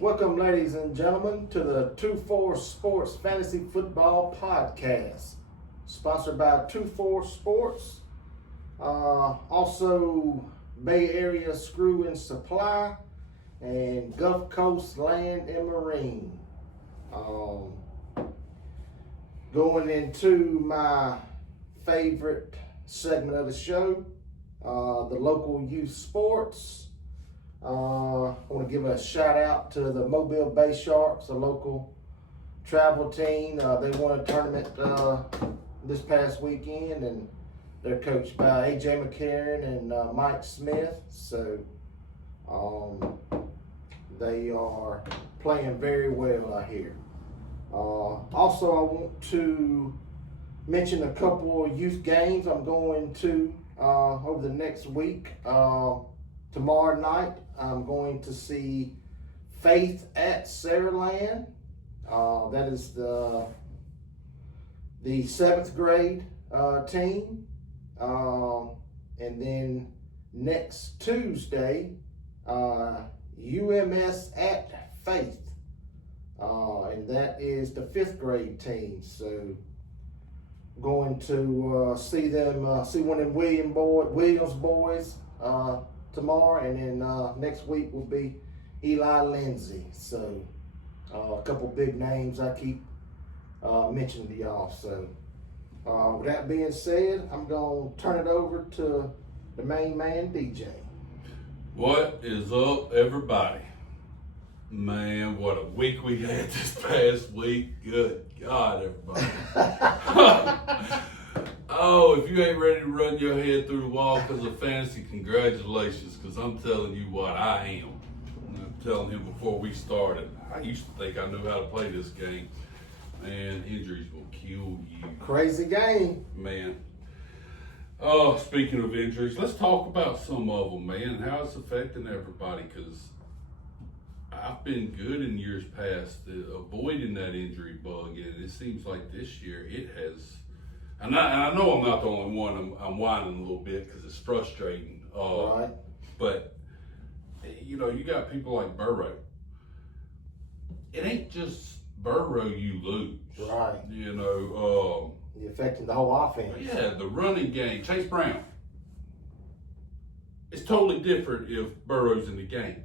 Welcome, ladies and gentlemen, to the 2-4 Sports Fantasy Football Podcast, sponsored by 2-4 Sports. Also, Bay Area Screw and Supply and Gulf Coast Land and Marine. Going into my favorite segment of the show, the local youth sports. I want to give a shout out to the Mobile Bay Sharks, a local travel team. They won a tournament this past weekend, and they're coached by AJ McCarron and Mike Smith. So they are playing very well, I hear. Also, I want to mention a couple of youth games I'm going to over the next week. Tomorrow night, I'm going to see Faith at Saraland. That is the 7th grade team. And then next Tuesday, UMS at Faith. And that is the 5th grade team. So going to see them, see one of them Williams boys tomorrow, and then next week will be Eli Lindsay. So a couple big names I keep mentioning to y'all. So with that being said, I'm going to turn it over to the main man, DJ. What is up, everybody? Man, what a week we had this past week. Good God, everybody. Oh, if you ain't ready to run your head through the wall because of fantasy, congratulations, because I'm telling you what, I am. I'm telling him before we started, I used to think I knew how to play this game. Man, injuries will kill you. Crazy game. Man. Oh, speaking of injuries, let's talk about some of them, man, and how it's affecting everybody, because I've been good in years past avoiding that injury bug, and it seems like this year it has. And I know I'm not the only one. I'm whining a little bit because it's frustrating. Right. But, you know, you got people like Burrow. It ain't just Burrow you lose. Right. You know. You're affecting the whole offense. Yeah, the running game. Chase Brown. It's totally different if Burrow's in the game.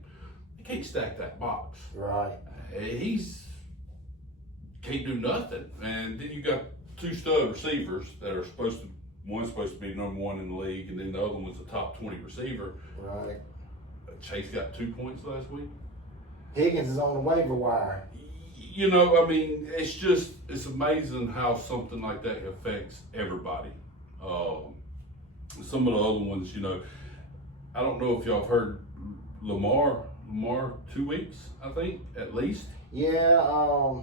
He can't stack that box. Right. He's can't do nothing. And then you got two stud receivers that are one's supposed to be number one in the league, and then the other one's a top 20 receiver. Right. Chase got 2 points last week. Higgins is on the waiver wire. You know, I mean, it's amazing how something like that affects everybody. Some of the other ones, you know, I don't know if y'all have heard Lamar 2 weeks, I think, at least. Yeah,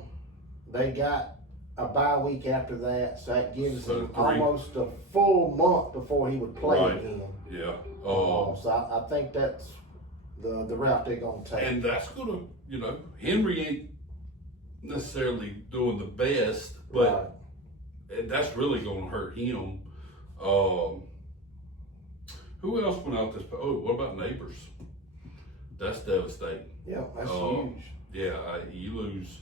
they got a bye week after that, so that gives him almost a full month before he would play again. Yeah. So I think that's the route they're going to take. And that's going to, you know, Henry ain't necessarily doing the best, but that's really going to hurt him. Who else went out this? Oh, what about Neighbors? That's devastating. Yeah, that's huge. Yeah, you lose.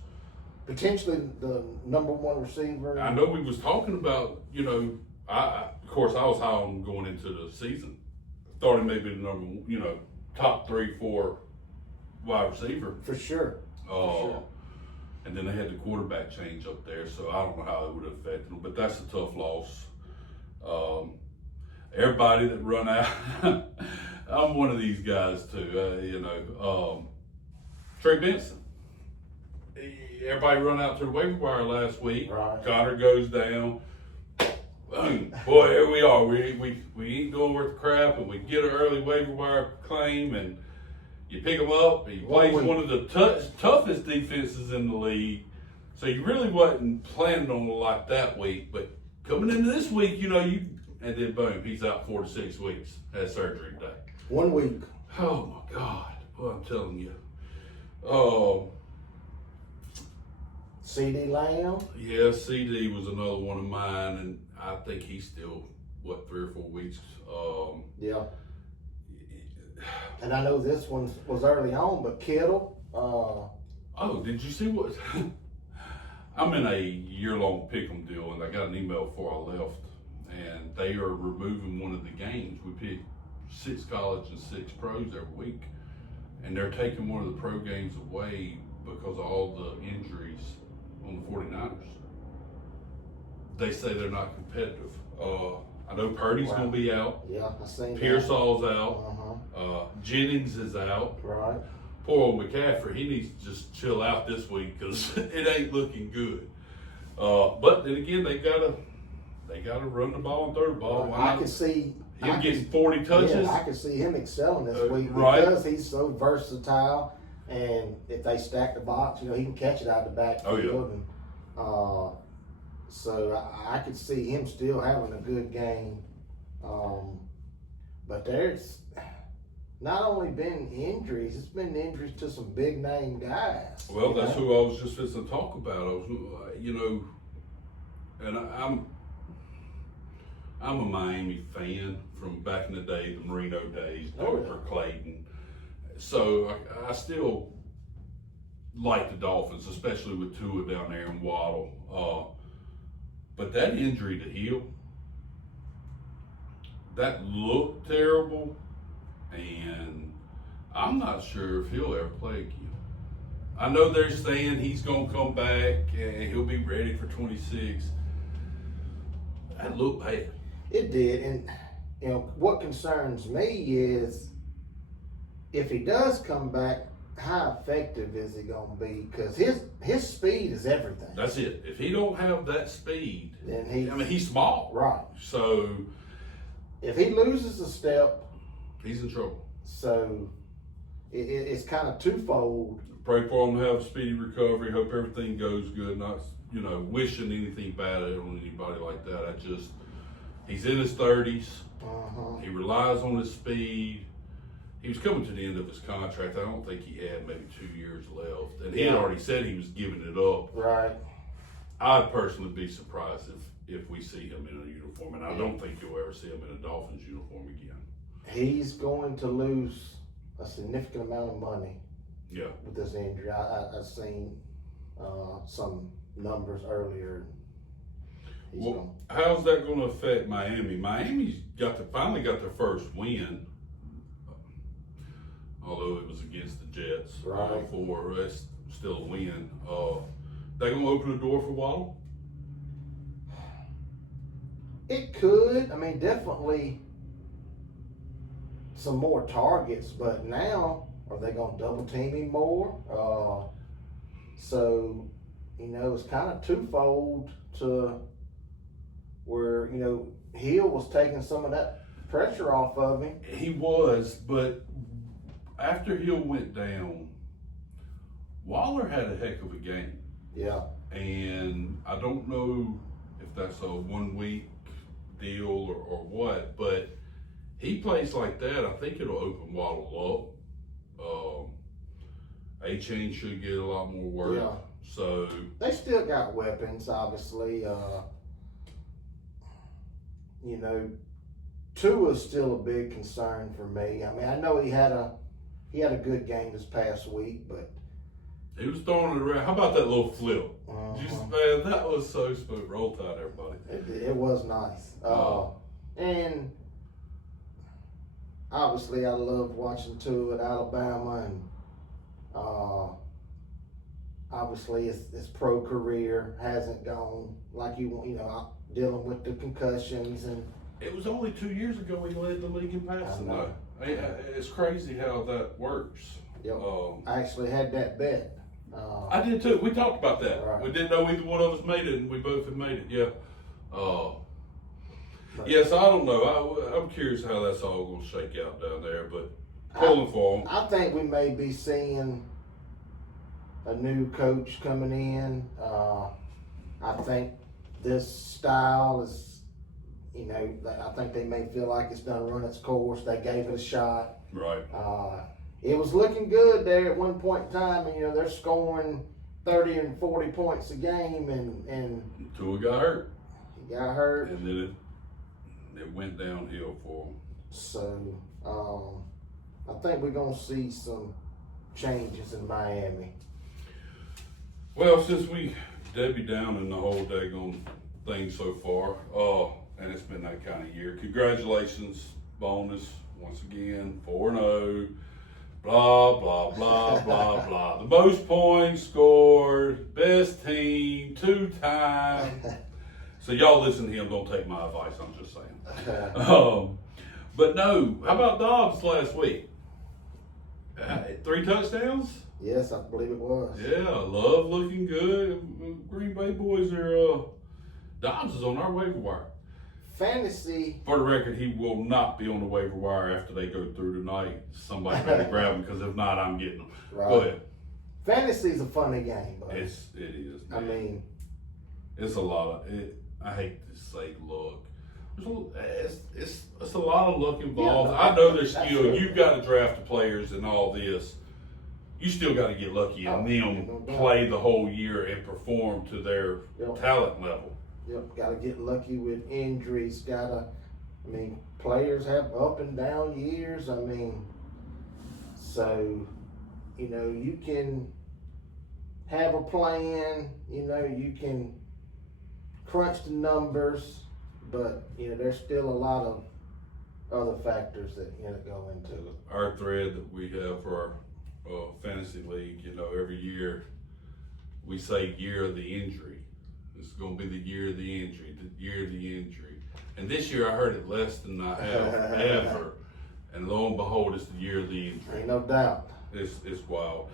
Potentially the number one receiver. I know we was talking about, you know, of course I was high on him going into the season. Thought he may be the number, you know, top 3-4 wide receiver. For sure. And then they had the quarterback change up there, so I don't know how it would have affected them, but that's a tough loss. Everybody that run out, I'm one of these guys too, you know. Trey Benson. Everybody run out to the waiver wire last week. Right. Connor goes down. Boom. Boy, here we are. We ain't doing worth the crap, and we get an early waiver wire claim, and you pick him up, and he plays one of the toughest defenses in the league. So you really wasn't planning on a lot that week, but coming into this week, you know, and then boom, he's out 4 to 6 weeks. Had surgery today. 1 week. Oh my God. Well, I'm telling you. CD Lamb. Yeah, CD was another one of mine, and I think he's still, 3 or 4 weeks. Yeah. And I know this one was early on, but Kittle, Oh, did you see what? I'm in a year-long pick'em deal, and I got an email before I left, and they are removing one of the games. We pick 6 college and 6 pros every week, and they're taking one of the pro games away because of all the injuries on the 49ers. They say they're not competitive. I know Purdy's Wow. going to be out. Yeah, I seen that. Pearsall's out. Uh-huh. Jennings is out. Right. Poor old McCaffrey, he needs to just chill out this week because it ain't looking good. But then again, they gotta run the ball and throw the ball. Why I not? can see Him getting 40 touches. Yeah, I can see him excelling this week right. because he's so versatile. And if they stack the box, he can catch it out of the backfield. Oh, yeah. And so I could see him still having a good game. But there's not only been injuries, it's been injuries to some big name guys. Well, that's who I was just fixing to talk about. I was, and I'm a Miami fan from back in the day, the Marino days, Dr. Clayton. So I still like the Dolphins, especially with Tua down there and Waddle. But that injury to Hill, that looked terrible, and I'm not sure if he'll ever play again. I know they're saying he's going to come back and he'll be ready for 26. That looked bad. It did, and what concerns me is if he does come back, how effective is he going to be? Because his speed is everything. That's it. If he don't have that speed, then he's small. Right. So if he loses a step, he's in trouble. So it's kind of twofold. Pray for him to have a speedy recovery. Hope everything goes good. Not wishing anything bad on anybody like that. He's in his 30s. He relies on his speed. He was coming to the end of his contract. I don't think he had maybe 2 years left. And he had already said he was giving it up. Right. I'd personally be surprised if we see him in a uniform. And I don't think you'll ever see him in a Dolphins uniform again. He's going to lose a significant amount of money with this injury. I've seen some numbers earlier. How's that going to affect Miami? Miami's finally got their first win. Although it was against the Jets, right? That's still a win. They gonna open the door for Waddle? It could. I mean, definitely some more targets. But now, are they gonna double team him more? So, it's kind of twofold to where Hill was taking some of that pressure off of him. He was, but after Hill went down, Waller had a heck of a game. Yeah. And I don't know if that's a 1 week deal or what, but he plays like that, I think it'll open Waddle up. A-Chain should get a lot more work. Yeah. So they still got weapons, obviously. Tua's still a big concern for me. I mean, I know he had a good game this past week, but he was throwing it around. How about that little flip? Man, that was so smooth. Roll Tide, everybody. It was nice. And obviously, I loved watching Tua at Alabama, and obviously his pro career hasn't gone like you want. Dealing with the concussions and. It was only 2 years ago he led the league in passing. Though it's crazy how that works. Yep. I actually had that bet. I did too. We talked about that. Right. We didn't know either one of us made it, and we both have made it. Yeah. Yes, I don't know. I'm curious how that's all going to shake out down there, but pulling for them. I think we may be seeing a new coach coming in. I think this style is. I think they may feel like it's done run its course. They gave it a shot. Right. It was looking good there at one point in time, and they're scoring 30 and 40 points a game, and Tua got hurt. He got hurt, and then it went downhill for him. So I think we're gonna see some changes in Miami. Well, since we Debbie down in the whole daggone thing so far, and it's been that kind of year. Congratulations, bonus once again, 4-0. Blah blah blah blah blah. The most points scored, best team, 2-time. So y'all listen to him. Don't take my advice. I'm just saying. But no, how about Dobbs last week? 3 touchdowns. Yes, I believe it was. Yeah, Love looking good. Green Bay boys are. Dobbs is on our waiver wire. Fantasy. For the record, he will not be on the waiver wire after they go through tonight. Somebody better grab him because if not, I'm getting him. Right. Go ahead. Fantasy's a funny game, but It is. I mean, it's a lot of it. I hate to say luck. It's a lot of luck involved. Yeah, I know there's that's skill. true. You've got to draft the players and all this. You still got to get lucky and them no doubt. play the whole year and perform to their Yep. talent level. yep, gotta get lucky with injuries. Players have up and down years. So, you can have a plan. You can crunch the numbers, but there's still a lot of other factors that go into it. Our thread that we have for our fantasy league, every year we say year of the injury. It's going to be the year of the injury, And this year I heard it less than I have ever. And lo and behold, it's the year of the injury. Ain't no doubt. It's wild.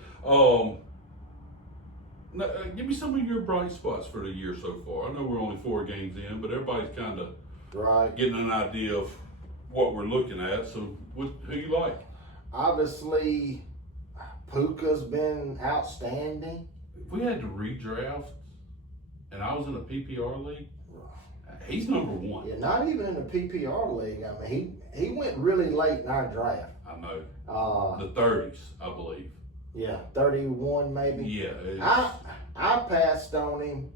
Now, give me some of your bright spots for the year so far. I know we're only 4 games in, but everybody's kind of Right. getting an idea of what we're looking at. So, who you like? Obviously, Puka's been outstanding. If we had to redraft, and I was in a PPR league, he's number 1. Yeah, not even in the PPR league. He went really late in our draft. I know. Uh, The 30s, I believe. yeah, 31 maybe. Yeah. I passed on him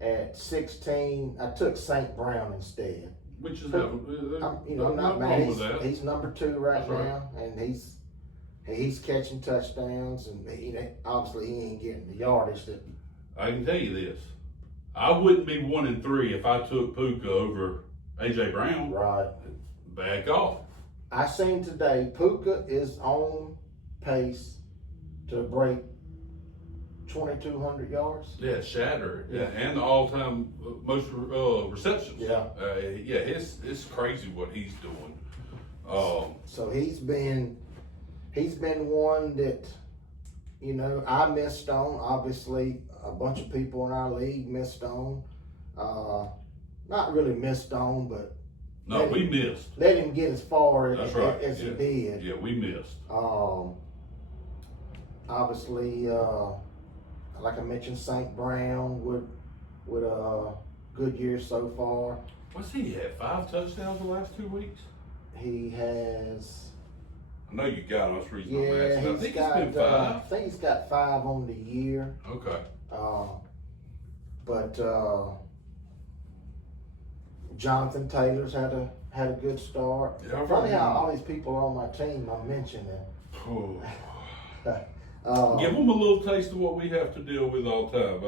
at 16. I took St. Brown instead. Which is I'm not wrong mad. with that. He's number 2 right That's right. now, and he's catching touchdowns, and obviously he ain't getting the yardage that. I can tell you this. I wouldn't be 1 and 3 if I took Puka over AJ Brown. Right. Back off. I seen today Puka is on pace to break 2,200 yards. Yeah, shatter. Yeah, and the all-time most receptions. Yeah. It's crazy what he's doing. So he's been one that I missed on. Obviously, a bunch of people in our league missed on. Not really missed on, but No, we missed. let him get as far That's as, right. as he did. Yeah, we missed. Obviously, like I mentioned, St. Brown with a good year so far. What's he had? 5 touchdowns the last 2 weeks? He has. I know you got him. That's the reason I'm Yeah, asking. I he's think got. it's been 5. I think he's got 5 on the year. Okay. But Jonathan Taylor's had a good start. Yeah, Funny how all these people on my team I mentioned Oh. that. Give them a little taste of what we have to deal with all the time.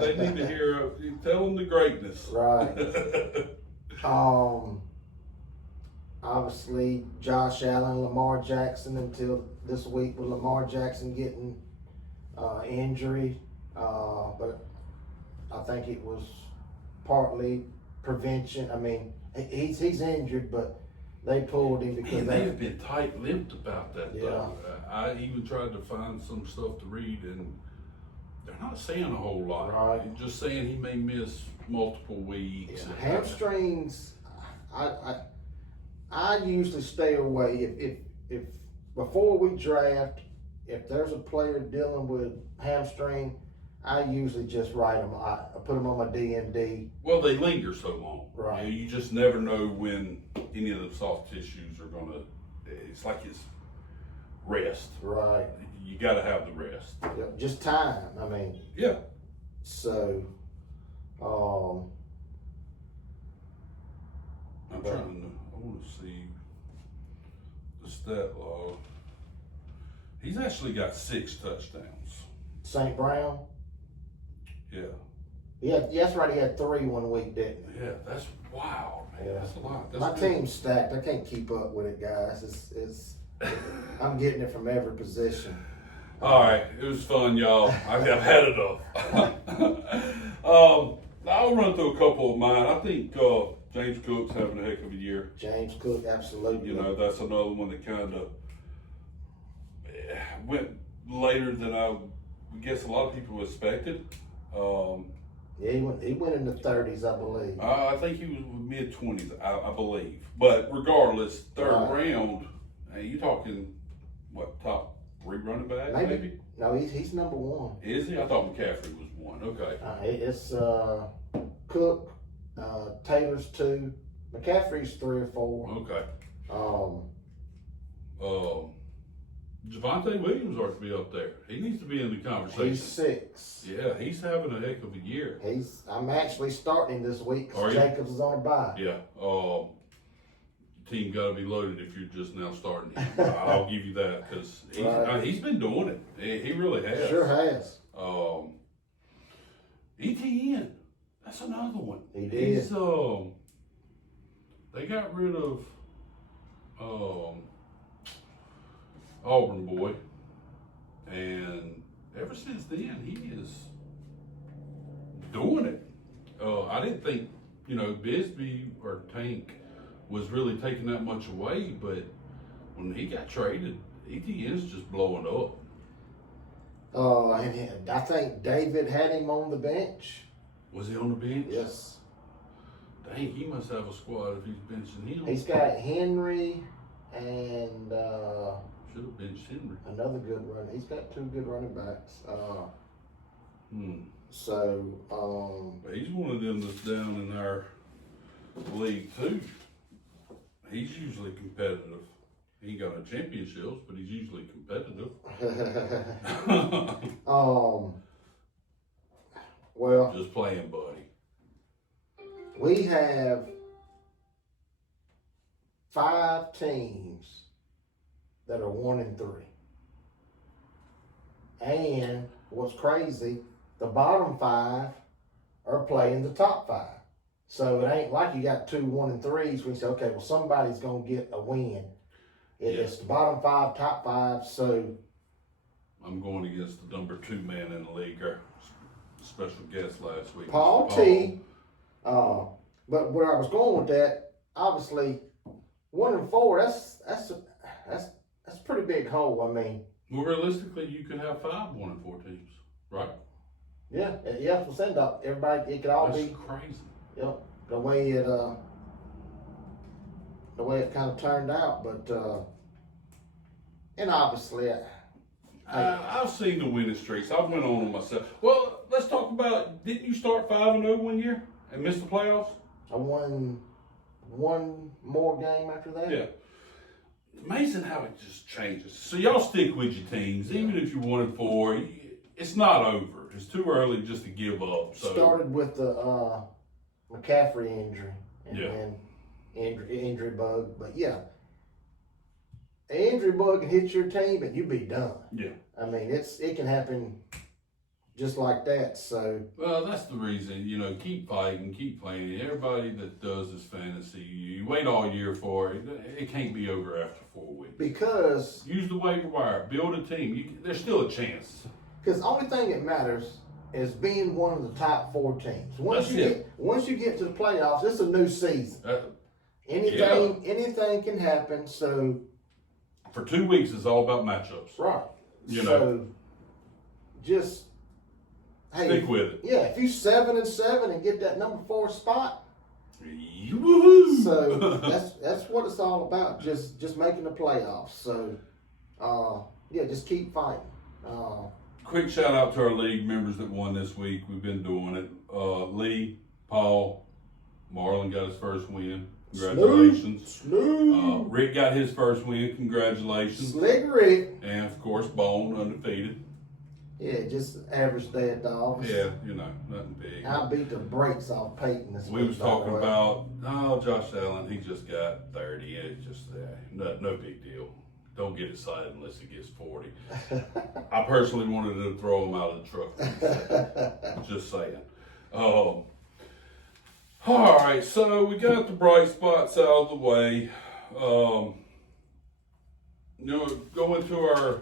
They need to hear. Tell them the greatness. Right. Obviously, Josh Allen, Lamar Jackson until this week with Lamar Jackson getting injury. But I think it was partly prevention. He's injured, but they pulled him because They have been tight-lipped about that. Yeah. Though. I even tried to find some stuff to read, and they're not saying a whole lot. Right. They're just saying he may miss multiple weeks. Yeah, hamstrings. I usually stay away if before we draft. If there's a player dealing with hamstring, I usually just write them. I put them on my D&D. Well, they linger so long. Right. You just never know when any of the soft tissues are gonna. It's like it's rest. Right. You got to have the rest. Yep, just time. Yeah. So, I'm trying to. I want to see the stat log. He's actually got 6 touchdowns. St. Brown. Yeah. That's right. He had 3 one week, didn't he? Yeah, that's wow, man. Yeah. That's a lot. That's My good. team's stacked. I can't keep up with it, guys. I'm getting it from every position. All right, it was fun, y'all. I've had enough. I'll run through a couple of mine. I think James Cook's having a heck of a year. James Cook, absolutely. You know, that's another one that kind of went later than I guess a lot of people expected. Yeah, he went in the 30s, I believe. I think he was mid-20s, I believe. But regardless, third Right. round, hey, you talking, what, top 3 running back, maybe? No, he's number 1. Is he? I thought McCaffrey was 1. Okay. It's Cook, Taylor's 2, McCaffrey's 3 or 4. Okay. Um, Javonte Williams ought to be up there. He needs to be in the conversation. he's 6. Yeah, he's having a heck of a year. I'm actually starting him this week Are because you? Jacobs is on a bye. Yeah. Team got to be loaded if you're just now starting him. I'll give you that because Right. he's been doing it. He really has. Sure has. ETN. That's another one. He did. He's they got rid of Auburn boy, and ever since then he is doing it. I didn't think Bisbee or Tank was really taking that much away, but when he got traded, ETN's just blowing up. And I think David had him on the bench. Was he on the bench? Yes. Dang, he must have a squad if he's benching him. He's got Henry and Should have benched Henry. another good run. He's got 2 good running backs. So, But he's one of them that's down in our league too. He's usually competitive. He ain't got no championships, but he's usually competitive. well, Just playing, buddy. we have 5 teams that are 1-3. And what's crazy, the bottom 5 are playing the top 5. So it ain't like you got 2 1-3s when you say, okay, well, somebody's going to get a win. It's the bottom 5, top 5. So I'm going against the number 2 man in the league, our special guest last week. Paul Mr. T. But where I was going with that, obviously, 1-4. That's a pretty big hole. I mean, Well, realistically, you could have 5 1-4 teams, right? yeah, for send up. Everybody, it could all That's be crazy. the way it kind of turned out. But and obviously, I've seen the winning streaks. I went on them myself. Well, let's talk about. Didn't you start 5-0 one year and miss the playoffs? I won one more game after that. Yeah. Amazing how it just changes. So y'all stick with your teams, even if you 1-4. It's not over. It's too early just to give up. So Started with the McCaffrey injury and Yeah. then injury bug. But yeah, an injury bug can hit your team and you be done. yeah. I mean, it can happen just like that. So Well, that's the reason. Keep fighting, keep playing. Everybody that does this fantasy, you wait all year for it. It can't be over after 4 weeks. because Use the waiver wire. Build a team. There's still a chance. the only thing that matters is being one of the top 4 teams. Once That's you get to the playoffs, it's a new season. Anything can happen. So For 2 weeks, it's all about matchups. right. You So just Stick with it. Yeah, if you 7-7 and get that number 4 spot, Woohoo! so that's what it's all about. Just making the playoffs. So just keep fighting. Quick shout out to our league members that won this week. We've been doing it. Lee, Paul, Marlon got his first win. Congratulations. Rick got his first win. Congratulations. Slick Rick. And of course, Bone undefeated. Yeah, just average day at the office. Yeah, nothing big. I beat the brakes off Peyton this We week, was by the talking way. about Josh Allen. He just got 30. It's just no big deal. Don't get excited unless he gets 40. I personally wanted to throw him out of the truck. just saying. All right, so we got the bright spots out of the way. Go into our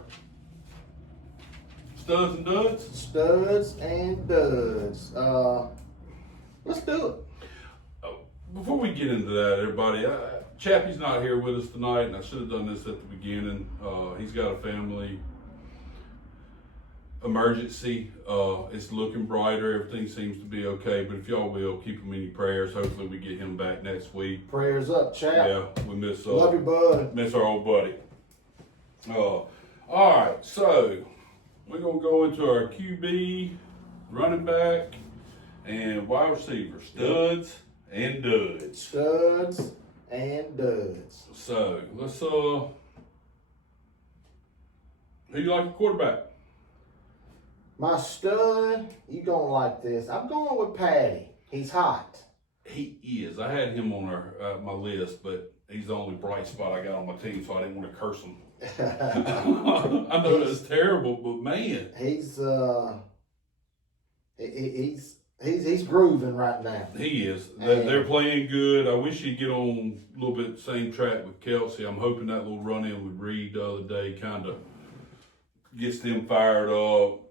studs and duds. Studs and duds. Let's do it. Before we get into that, everybody, Chappie's not here with us tonight, and I should have done this at the beginning. He's got a family emergency. It's looking brighter. Everything seems to be okay, but if y'all will, keep him in your prayers. Hopefully we get him back next week. Prayers up, chap. Yeah, we miss Love you, bud. miss our old buddy. All right, so we're going to go into our QB, running back, and wide receiver, studs and duds. Studs and duds. So let's who you like the quarterback? My stud, you gonna like this. I'm going with Patty. He's hot. He is. I had him on my list, but he's the only bright spot I got on my team, so I didn't want to curse him. I know that's terrible, but man, he's grooving right now. he is. They're playing good. I wish he'd get on a little bit the same track with Kelsey. I'm hoping that little run in with Reed the other day kind of gets them fired up.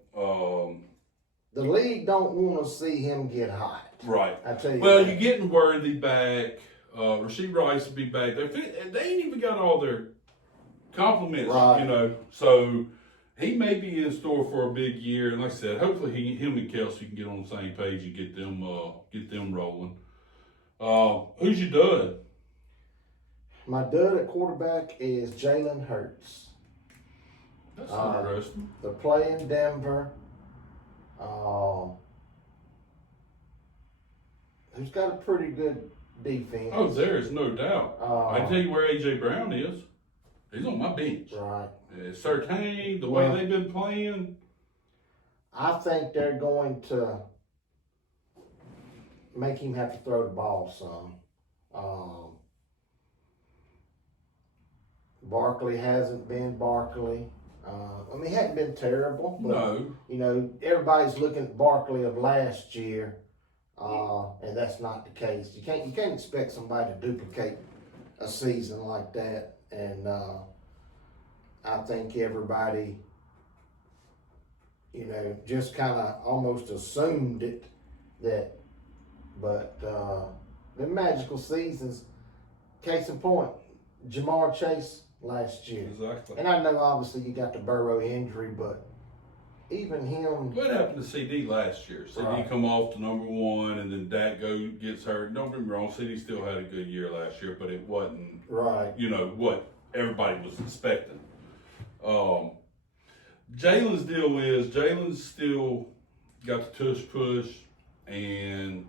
The league don't want to see him get hot. Right. I tell you. Well, you're getting Worthy back. Rasheed Rice will be back. They ain't even got all their compliments, right. So he may be in store for a big year. And like I said, hopefully him and Kelsey can get on the same page and get them rolling. Who's your dud? My dud at quarterback is Jalen Hurts. That's interesting. The play in Denver. Who's got a pretty good defense. Oh, there is no doubt. I can tell you where A.J. Brown is. He's on my bench. Right. Surtain, the way they've been playing. I think they're going to make him have to throw the ball some. Barkley hasn't been Barkley. He hadn't been terrible, but No. Everybody's looking at Barkley of last year, and that's not the case. You can't expect somebody to duplicate a season like that, and I think everybody, just kind of almost assumed it but the magical seasons. Case in point, Jamar Chase last year. Exactly. And I know obviously you got the Burrow injury, but even him. What happened to CD last year? CD come off to number one, and then Dak gets hurt. Don't get me wrong, CD still had a good year last year, but it wasn't what everybody was expecting. Jalen's deal is Jalen's still got the tush push, and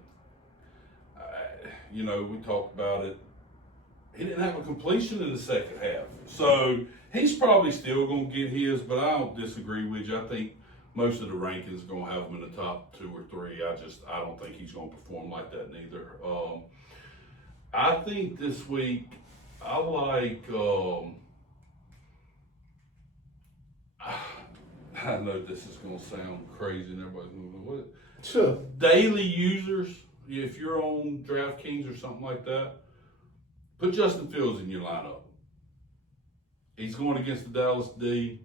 we talked about it. He didn't have a completion in the second half. So he's probably still going to get his, but I don't disagree with you. I think most of the rankings are going to have him in the top 2 or 3. I don't think he's going to perform like that neither. I think this week I like, I know this is going to sound crazy and everybody's going to go, what? Sure. Daily users, if you're on DraftKings or something like that, put Justin Fields in your lineup. He's going against the Dallas D.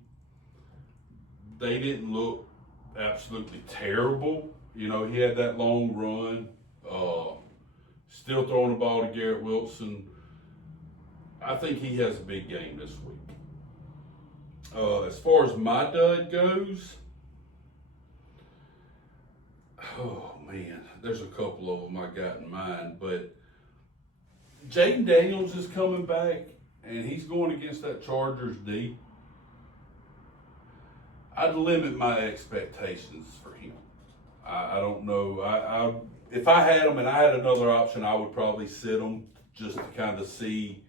They didn't look absolutely terrible. He had that long run. Still throwing the ball to Garrett Wilson. I think he has a big game this week. As far as my dud goes, oh man, there's a couple of them I got in mind, but Jaden Daniels is coming back, and he's going against that Chargers D. I'd limit my expectations for him. I don't know. If I had him and I had another option, I would probably sit him just to kind of see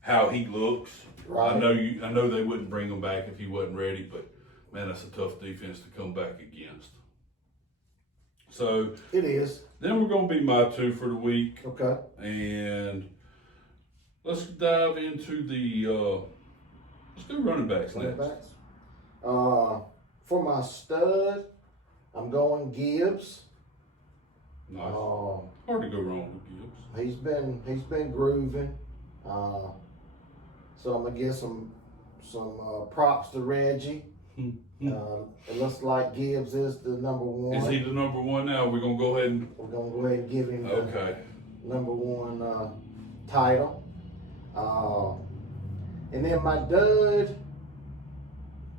how he looks. Right. I know they wouldn't bring him back if he wasn't ready, but man, that's a tough defense to come back against. So it is. Then we're going to be my 2 for the week. Okay. And let's dive into let's do running backs next. For my stud, I'm going Gibbs. Nice. Hard to go wrong with Gibbs. He's been grooving. So I'm gonna give some props to Reggie. It looks like Gibbs is the number one. Is he the number one now? We're gonna go ahead and. We're gonna go ahead and give him the Okay. number one title. And then my dud,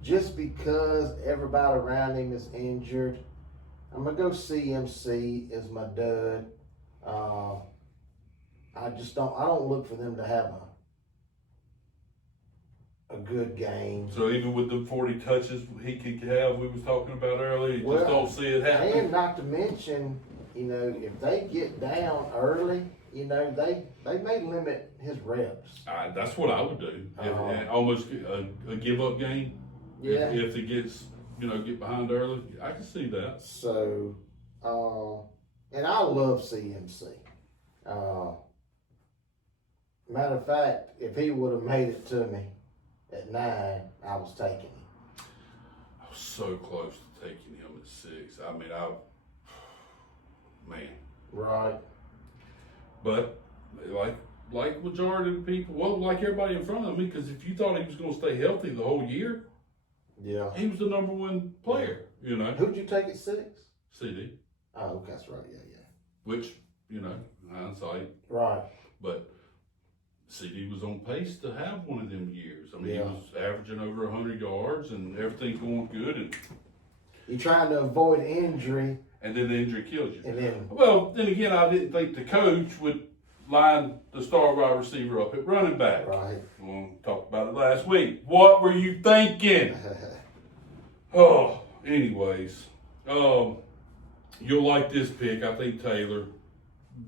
just because everybody around him is injured, I'm gonna go CMC as my dud. I don't look for them to have a good game. So even with the 40 touches he could have, we was talking about earlier, you Well, just don't see it happening. And not to mention, if they get down early, they may limit his reps. That's what I would do. Almost a give up game. Yeah. If it gets, get behind early, I can see that. So, and I love CMC. Matter of fact, if he would have made it to me at 9, I was taking him. I was so close to taking him at 6. I mean, man. Right. But like majority of the people, well, like everybody in front of me, because if you thought he was going to stay healthy the whole year, yeah, he was the number one player. Who'd you take at 6? CD. Oh, that's right. Yeah. Which, hindsight. Right. But CD was on pace to have one of them years. I mean, Yeah. he was averaging over 100 yards and everything's going good. And You're trying to avoid injury. then the injury kills you. And then. Well, then again, I didn't think the coach would line the star wide receiver up at running back. Right. We talked about it last week. What were you thinking? Anyways. You'll like this pick. I think Taylor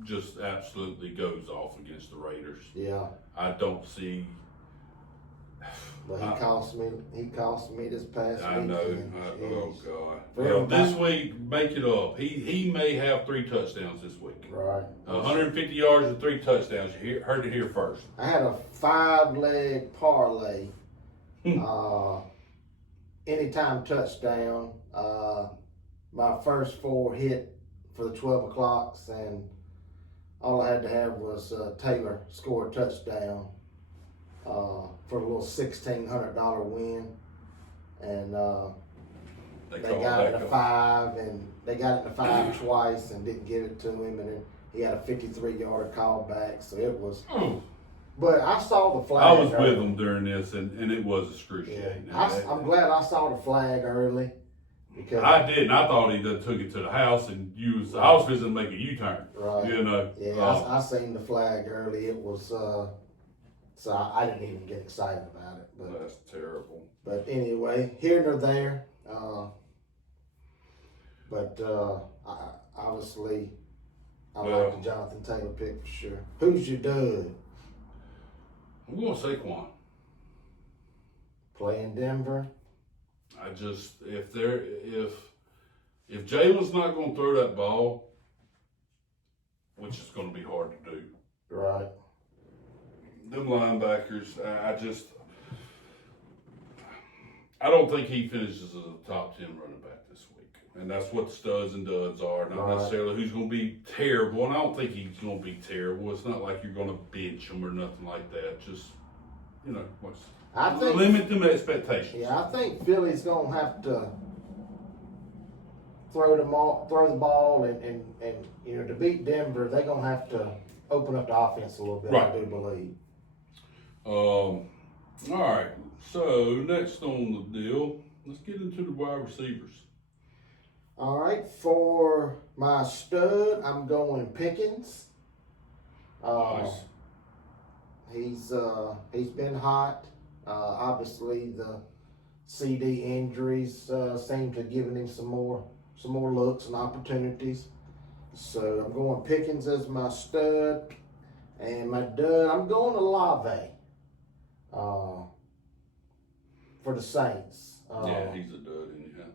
just absolutely goes off against the Raiders. Yeah. I don't see. But he cost me this past week. I know. Oh God. For Well, everybody- this week, make it up. He may have 3 touchdowns this week. Right. 150 yards and 3 touchdowns. You heard it here first. I had a 5-leg parlay. Anytime touchdown. My first 4 hit for the 12 o'clocks, and all I had to have was Taylor score a touchdown for a little $1,600 win, and they got it to 5, and they got it to 5 twice and didn't give it to him, and then he had a 53-yard callback, so it was. But I saw the flag. I was early. with him during this, and it was excruciating. Yeah. I'm glad I saw the flag early. Because I didn't. I thought he done took it to the house and used. I was fixing to make a U-turn. Right. Yeah, I seen the flag early. It was so I didn't even get excited about it. But That's terrible. But anyway, here nor there. Obviously, I like the Jonathan Taylor pick for sure. Who's your dud? I'm going Saquon. Playing Denver. I just if Jalen's not going to throw that ball, which is going to be hard to do. Right. Them linebackers, I don't think he finishes as a top 10 running back this week. And that's what the studs and duds are. Not necessarily who's going to be terrible. And I don't think he's going to be terrible. It's not like you're going to bench him or nothing like that. Just, limit them expectations. Yeah, I think Philly's going to have to throw the ball and to beat Denver, they're going to have to open up the offense a little bit, right. I do believe. All right. So next on the deal, let's get into the wide receivers. All right, for my stud, I'm going Pickens. Nice. He's been hot. Obviously, the CD injuries seem to have given him some more looks and opportunities. So I'm going Pickens as my stud, and my dud, I'm going to Olave for the Saints. Yeah, he's a dud, anyhow.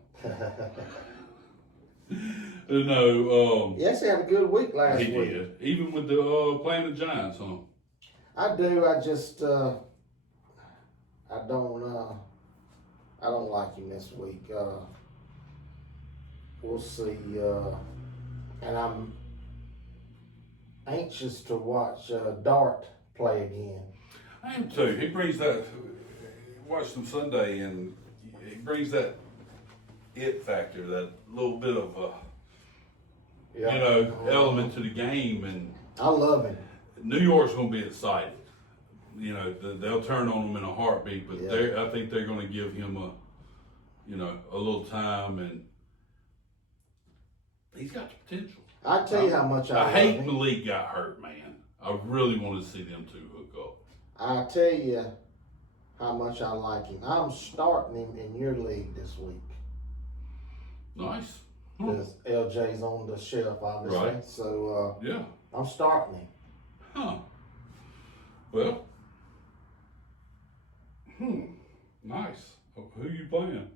He actually had a good week last week. He did, even with the playing the Giants, huh? I do. I just I don't like him this week. we'll see. And I'm anxious to watch Dart play again. I am too. He brings that. Watched him Sunday, and he brings that it factor, that little bit of element to the game. And I love him. New York's going to be excited. They'll turn on him in a heartbeat, but I think they're going to give him a little time, and he's got the potential. I tell you how much I love hate him. Malik got hurt, man. I really want to see them two hook up. I tell you how much I like him. I'm starting him in your league this week. Nice. Because LJ's on the shelf, obviously. Right. So Yeah. I'm starting him. Huh. Well. Nice. Who you playing?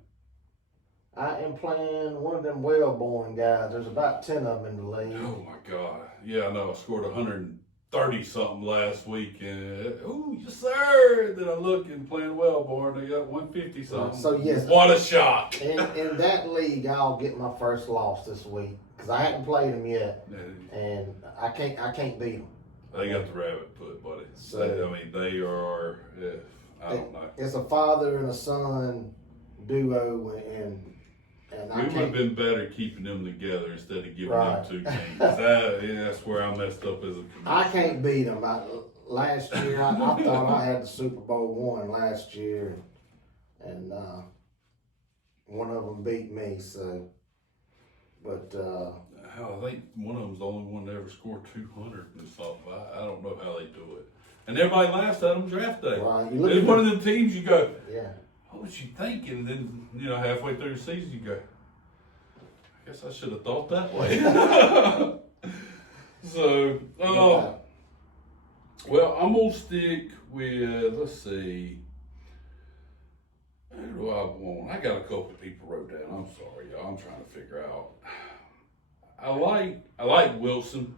I am playing one of them well-born guys. There's about 10 of them in the league. Oh my God. Yeah, I know. I scored 130 something last week, and yes sir. Then I look and playing Wellborn, they got 150 something. So yes, what a shock. In that league, I'll get my first loss this week because I haven't played them yet, and I can't beat them. They got the rabbit foot, buddy. So, they are. I don't know. It's a father and a son duo, and We would have been better keeping them together instead of giving them two games. That's where I messed up as a commissioner. I can't beat them. Last year, I thought I had the Super Bowl one last year, and one of them beat me. So, but hell, I think one of them's the only one to ever score 200 and something. I don't know how they do it. And everybody laughs at them draft day. Right. It's one of them teams you go, yeah. what was you thinking? And then, halfway through the season, you go, I guess I should have thought that way. So, well, I'm going to stick with, let's see, who do I want? I got a couple of people wrote down. I'm sorry, y'all. I'm trying to figure out. I like Wilson.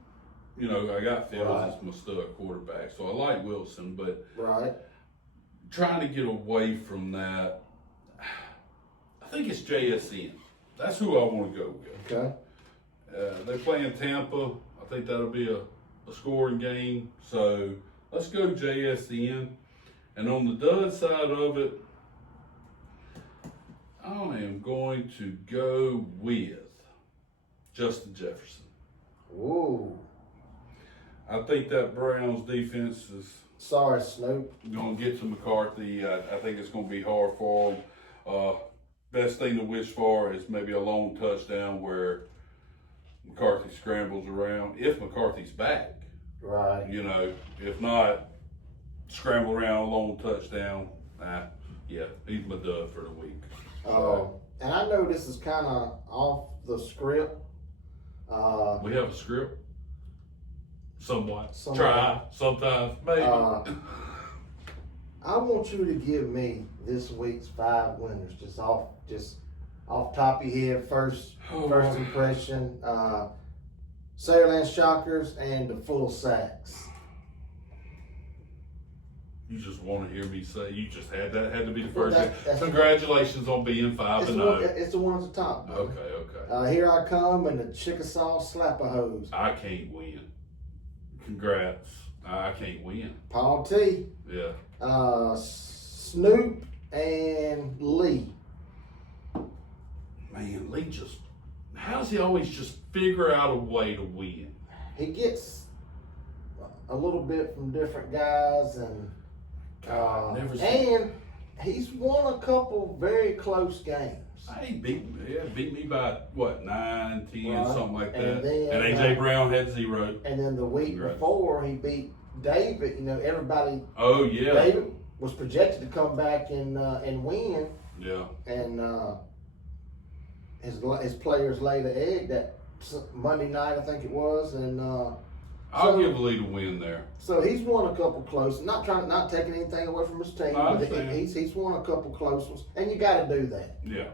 I got Fields as my stud quarterback, so I like Wilson, but trying to get away from that, I think it's JSN. That's who I want to go with. Okay. They play in Tampa. I think that'll be a scoring game. So let's go JSN. And on the dud side of it, I am going to go with Justin Jefferson. Ooh. I think that Browns defense is Sorry, Snoop. going to get to McCarthy. I think it's going to be hard for him. Best thing to wish for is maybe a long touchdown where McCarthy scrambles around. If McCarthy's back. Right. If not, scramble around a long touchdown. Yeah, he's my dud for the week. And I know this is kind of off the script. We have a script. Somewhat. Somewhat. Try. Sometimes. Maybe. I want you to give me this week's 5 winners, just off top of your head. First impression. Saraland Shockers and the full sacks. You just want to hear me say you just had to be the Well, first. Congratulations on being 5-0. It's the one at the top. Buddy. Okay. Here I come and the Chickasaw slap-a-hose. I can't win. Congrats. I can't win. Paul T. Yeah. Snoop and Lee. Man, Lee how does he always just figure out a way to win? He gets a little bit from different guys, and and he's won a couple very close games. He beat me by what, 9, 10, Right. something like that. And then, AJ Brown had 0. And then the week before, he beat David. Everybody. Oh yeah. David was projected to come back and win. Yeah. And his players laid an egg that Monday night, I think it was, and I'll give Lee the win there. So he's won a couple close. Not taking anything away from his team, but he's won a couple close ones, and you got to do that. Yeah.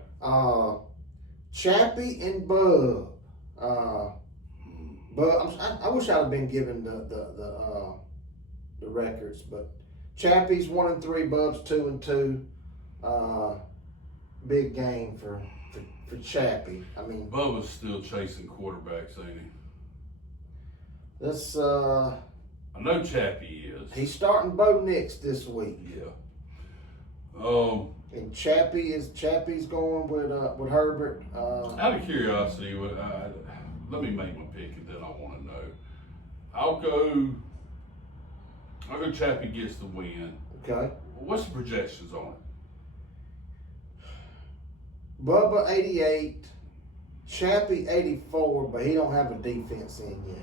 Chappie and Bub. I wish I'd have been given the records, but Chappie's 1-3, Bub's 2-2. Big game for for Chappie. I mean, Bubba's still chasing quarterbacks, ain't he? this I know Chappie is. he's starting Bo Nix this week, Yeah. and Chappie's going with Herbert. Out of curiosity, let me make my pick, and then I want to know. I'll go Chappie gets the win. Okay, What's the projections on it? Bubba 88, Chappie 84, but he don't have a defense in yet.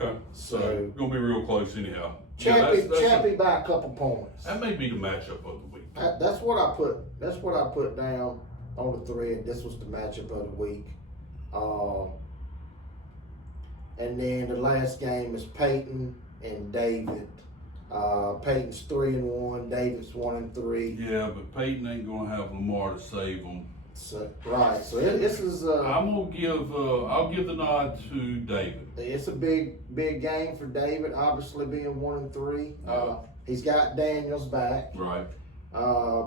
Okay. So, So- gonna be real close anyhow. Chappie, that's Chappie by a couple points. that may be the matchup of the week. That's what I put. That's what I put down on the thread. This was the matchup of the week. And then the last game is Peyton and David. Peyton's 3-1. David's 1-3. Yeah, but Peyton ain't gonna have Lamar to save him. So right. So this is I'm gonna give. I'll give the nod to David. it's a big game for David. Obviously being 1-3. He's got Daniels back. Right.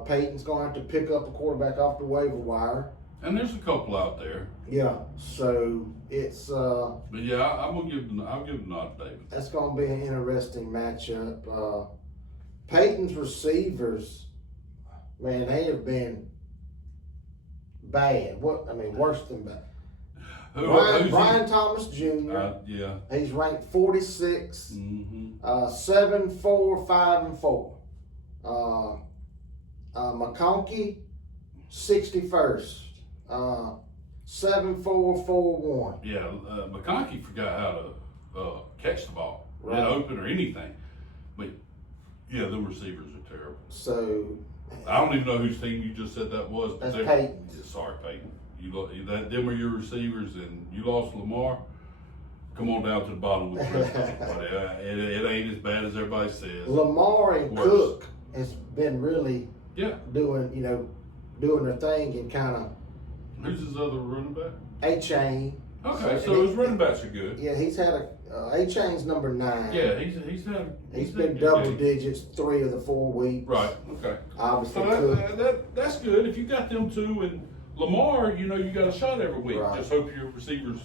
Peyton's going to have to pick up a quarterback off the waiver wire. And there's a couple out there. Yeah. So it's But yeah, I'll give the nod to David. that's going to be an interesting matchup. Peyton's receivers, man, they have been bad. Worse than bad. Who's he? Brian Thomas Jr. Yeah. He's ranked 46, Mm-hmm. 7-4, 5-4. McConkey, 61st, 7-4-4-1. Yeah. McConkey forgot how to catch the ball, Right. get open or anything. But yeah, the receivers are terrible. So I don't even know whose team you just said that was. But that's Peyton's. Yeah, sorry, Peyton. Them are your receivers, and you lost Lamar. Come on down to the bottom with Chris. But it ain't as bad as everybody says. Lamar and Worse. Cook has been really Yeah. doing their thing and kind of Who's his other running back? A-Chain. Okay, so his running backs are good. Yeah, he's had A-Chain's number 9. Yeah, he's He's had been good double games. digits 3 of the 4 weeks. Right. Okay. Obviously, So Cook. that's good. If you got them two and Lamar, you got a shot every week. Right. Just hope your receivers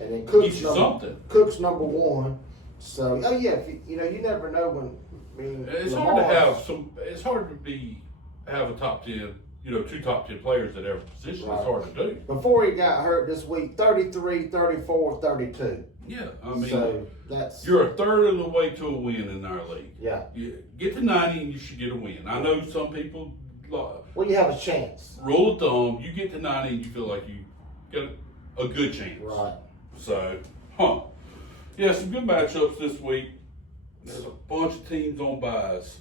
And then get Cook's you something. Cook's number 1. So yeah, if you never know when. It's hard to have It's hard to have a top 10. 2 top 10 players at every position. Right. It's hard to do. Before he got hurt this week, 33, 34, 32. Yeah, I mean, So that's you're a third of the way to a win in our league. yeah. You get to 90 and you should get a win. I know some people. Well, you have a chance. Rule of thumb, you get to 90 and you feel like you got a good chance. Right. So, yeah, some good matchups this week. There's a bunch of teams on buys.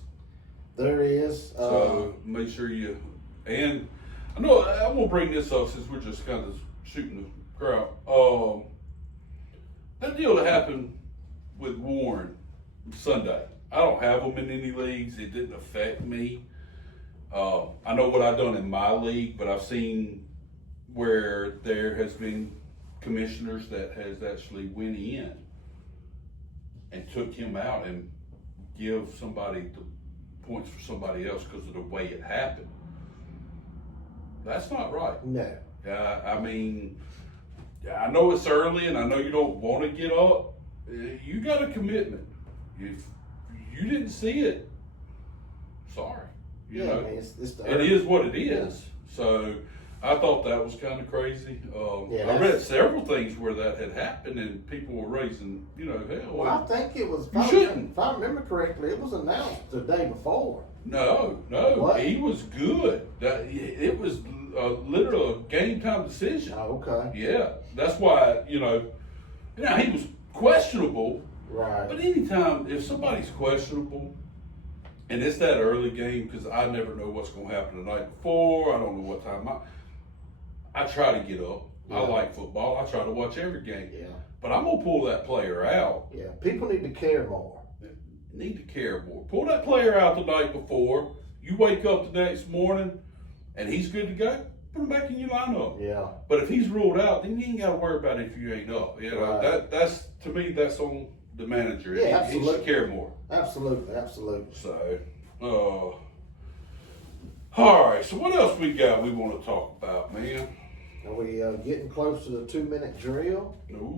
There is. So make sure you, and I know I'm going to bring this up since we're just kind of shooting the crowd. That deal that happened with Warren Sunday, I don't have them in any leagues. It didn't affect me. I know what I've done in my league, but I've seen where there has been commissioners that has actually went in and took him out and give somebody the points for somebody else because of the way it happened. That's not right. No. I mean, I know it's early and I know you don't want to get up. You got a commitment. If you didn't see it, sorry. You know, I mean, it's the it is what it is. So I thought that was kind of crazy. I read several things where that had happened and people were raising, hell. Well, I think it was. You shouldn't. If I remember correctly, it was announced the day before. No, What? he was good. It was literally a game time decision. Oh, okay. Yeah, that's why he was questionable. Right. But anytime if somebody's questionable, and it's that early game because I never know what's going to happen the night before. I don't know what time I try to get up. Yeah. I like football. I try to watch every game. Yeah. But I'm gonna pull that player out. Yeah. People need to care more. Need to care more. Pull that player out the night before. You wake up the next morning, and he's good to go. Put him back in your lineup. Yeah. But if he's ruled out, then you ain't got to worry about it if you ain't up. Right. That's to me. That's on the manager. Yeah, he should care more. Absolutely. So, all right. So what else we got? We want to talk about, man. Are we getting close to the 2-minute drill? Oh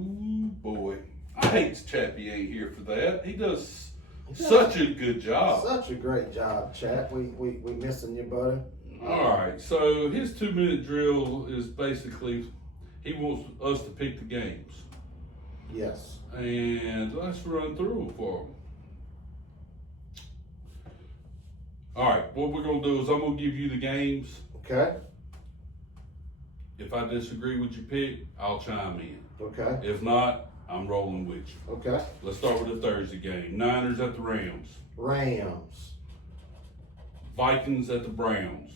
boy, I hate Chappie ain't here for that. He does such a good job. Such a great job, Chap. We missing you, buddy. All right, so his 2-minute drill is basically he wants us to pick the games. Yes. And let's run through them for him. All right, what we're gonna do is I'm gonna give you the games. Okay. If I disagree with your pick, I'll chime in. Okay. If not, I'm rolling with you. Okay. Let's start with the Thursday game. Niners at the Rams. Rams. Vikings at the Browns.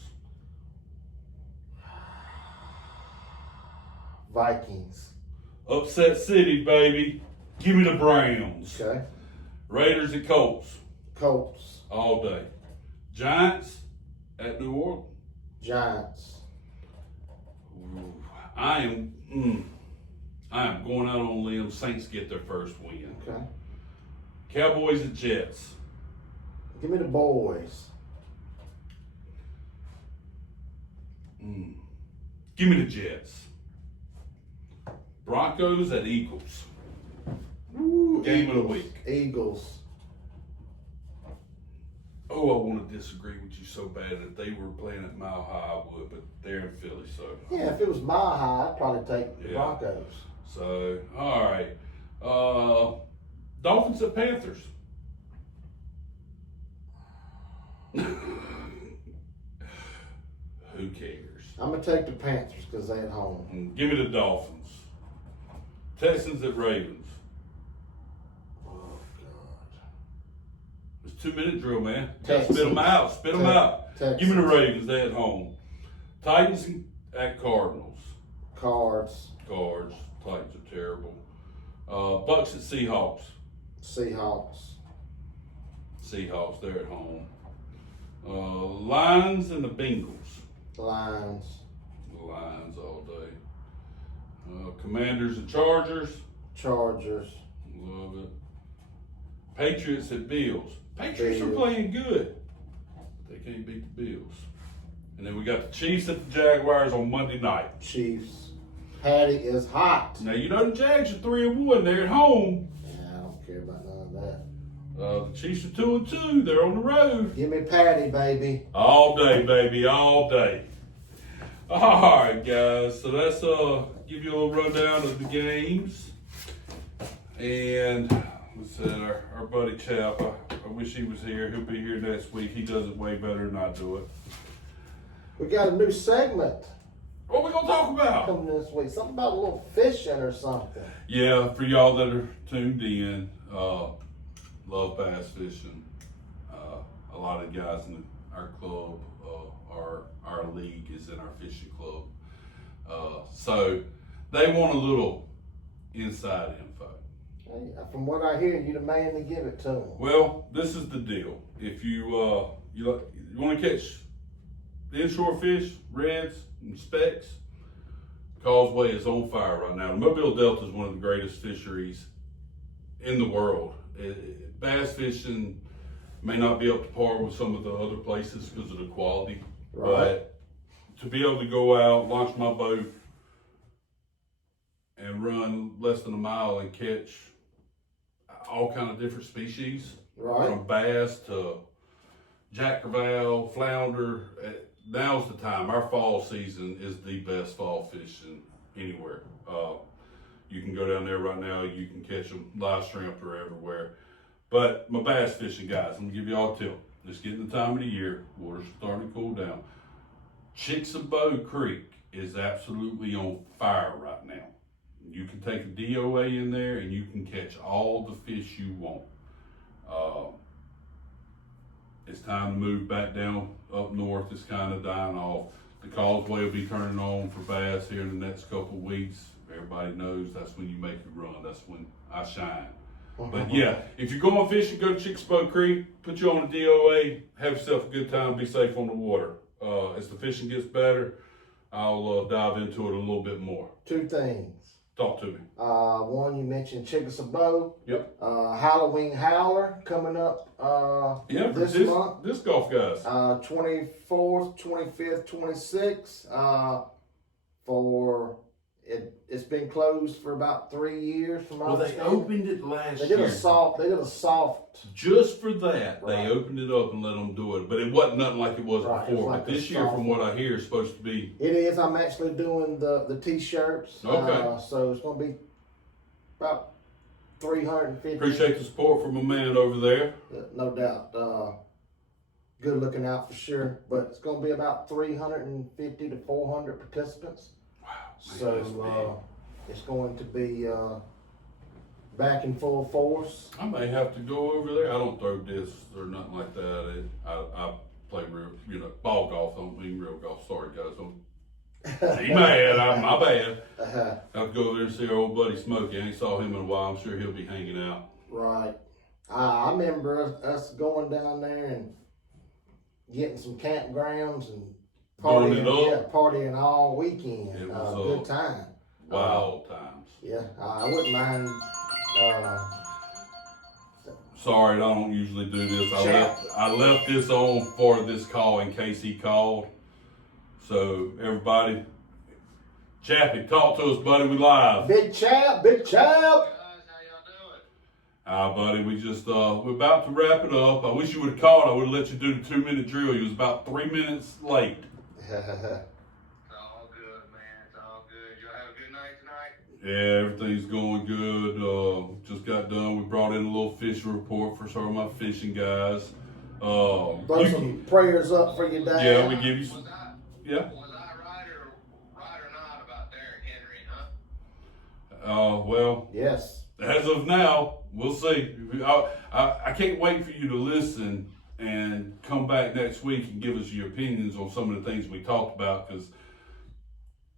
Vikings. Upset City, baby. Give me the Browns. Okay. Raiders at Colts. Colts. All day. Giants at New Orleans. Giants. Ooh, I am going out on a limb. Saints get their first win. Okay. Cowboys at Jets. Give me the boys. Give me the Jets. Broncos at Eagles. Ooh, Game of the Eagles. week. Eagles. Oh, I want to disagree with you so bad. If they were playing at Mile High, I would, but they're in Philly, so. Yeah, if it was Mile High, I'd probably take the Yeah. Broncos. So, all right. Dolphins at Panthers. Who cares? I'm going to take the Panthers because they're at home. Give me the Dolphins. Texans at Ravens. Oh, God. It's 2-minute drill, man. Texans. Spit them out. Spit them out. Texans. Give me the Ravens. They're at home. Titans at Cardinals. Cards. Cards. Titans are terrible. Bucks at Seahawks. Seahawks. Seahawks, they're at home. Lions and the Bengals. Lions. The Lions all day. Commanders and Chargers. Chargers. Love it. Patriots at Bills. Patriots are Bills. playing good. They can't beat the Bills. And then we got the Chiefs at the Jaguars on Monday night. Chiefs. Patty is hot. Now you know the Jags are 3-1. They're at home. Yeah, I don't care about none of that. The Chiefs are 2-2. They're on the road. Give me Patty, baby. All day, baby, all day. All right, guys. So let's give you a little rundown of the games. And let's say our buddy Chap. I wish he was here. He'll be here next week. He does it way better than I do it. We got a new segment What we gonna talk about? coming this week. Something about a little fishing or something. Yeah, for y'all that are tuned in, love bass fishing. A lot of guys in our club, our league is in our fishing club. So they want a little inside info. Hey, from what I hear, you the man to give it to them. Well, this is the deal. If you want to catch the inshore fish, reds and specks, Causeway is on fire right now. The Mobile Delta is one of the greatest fisheries in the world. Bass fishing may not be up to par with some of the other places because of the quality, Right. but to be able to go out, launch my boat, and run less than a mile and catch all kind of different species, Right. from bass to jack crevalle, flounder. Now's the time. Our fall season is the best fall fishing anywhere. You can go down there right now. You can catch them. Live shrimp are everywhere. But my bass fishing guys, let me give you all a tip. It's getting the time of the year. Water's starting to cool down. Chicxulub Creek is absolutely on fire right now. You can take a DOA in there and you can catch all the fish you want. It's time to move back down up north. It's kind of dying off. The Causeway will be turning on for bass here in the next couple of weeks. Everybody knows that's when you make it run. That's when I shine. But yeah, if you're going fishing, go to Chicxulub Creek, put you on a DOA, have yourself a good time, be safe on the water. As the fishing gets better, I'll dive into it a little bit more. Two things. Talk to me. One, you mentioned Chicxulub. Yep. Halloween Howler coming up Yeah, for this month. disc golf guys. 24th, 25th, 26th. for it's been closed for about 3 years from my Well, they understanding. opened it last They did year. a soft. Just for that, Right. they opened it up and let them do it. But it wasn't nothing like it was Right, it was before. like But a this year, soft from what I hear, is supposed to be. It is. I'm actually doing the t-shirts. Okay. So it's going to be about 350. Appreciate the support from my man over there. No doubt. Good looking out for sure. But it's going to be about 350 to 400 participants. Wow. Man, So that's big. it's going to be back in full force. I may have to go over there. I don't throw discs or nothing like that. I play real, ball golf. I don't mean real golf. Sorry, guys. He mad. My bad. I have to go over there and see our old buddy Smokey. I ain't saw him in a while. I'm sure he'll be hanging out. Right. I remember us going down there and getting some campgrounds and Blowing partying, it up. partying all weekend. It was, Good time. Wild times. Yeah, I wouldn't mind. Sorry, I don't usually do this. Chap. I left this on for this call in case he called. So everybody, Chappie, talk to us, buddy. We live. Big Chap. Buddy, we just we're about to wrap it up. I wish you would have called. I would have let you do the 2-minute drill. You was about 3 minutes late. It's all good, man. It's all good. Y'all have a good night tonight? Yeah, everything's going good. Just got done. We brought in a little fishing report for some of my fishing guys. Throw some prayers up for your dad. Yeah, we give you some. Was I Yeah. right or not about Derrick Henry, huh? Well, Yes. as of now, we'll see. I can't wait for you to listen and come back next week and give us your opinions on some of the things we talked about, because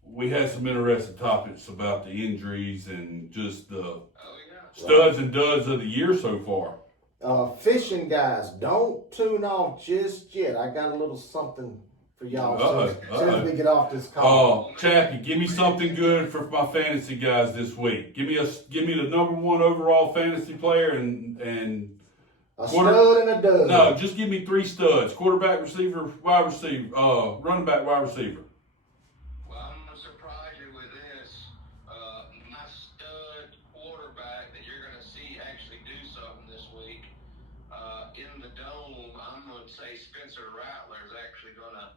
we had some interesting topics about the injuries and just the Oh, yeah. studs and duds of the year so far. Fishing guys, don't tune off just yet. I got a little something for y'all as soon as we get off this call. Chappie, give me something good for my fantasy guys this week. Give me the number one overall fantasy player and A stud and a dud. no, just give me 3 studs: quarterback, receiver, wide receiver, running back, wide receiver. Well, I'm going to surprise you with this. My stud quarterback that you're going to see actually do something this week in the Dome, I'm going to say Spencer Rattler is actually going to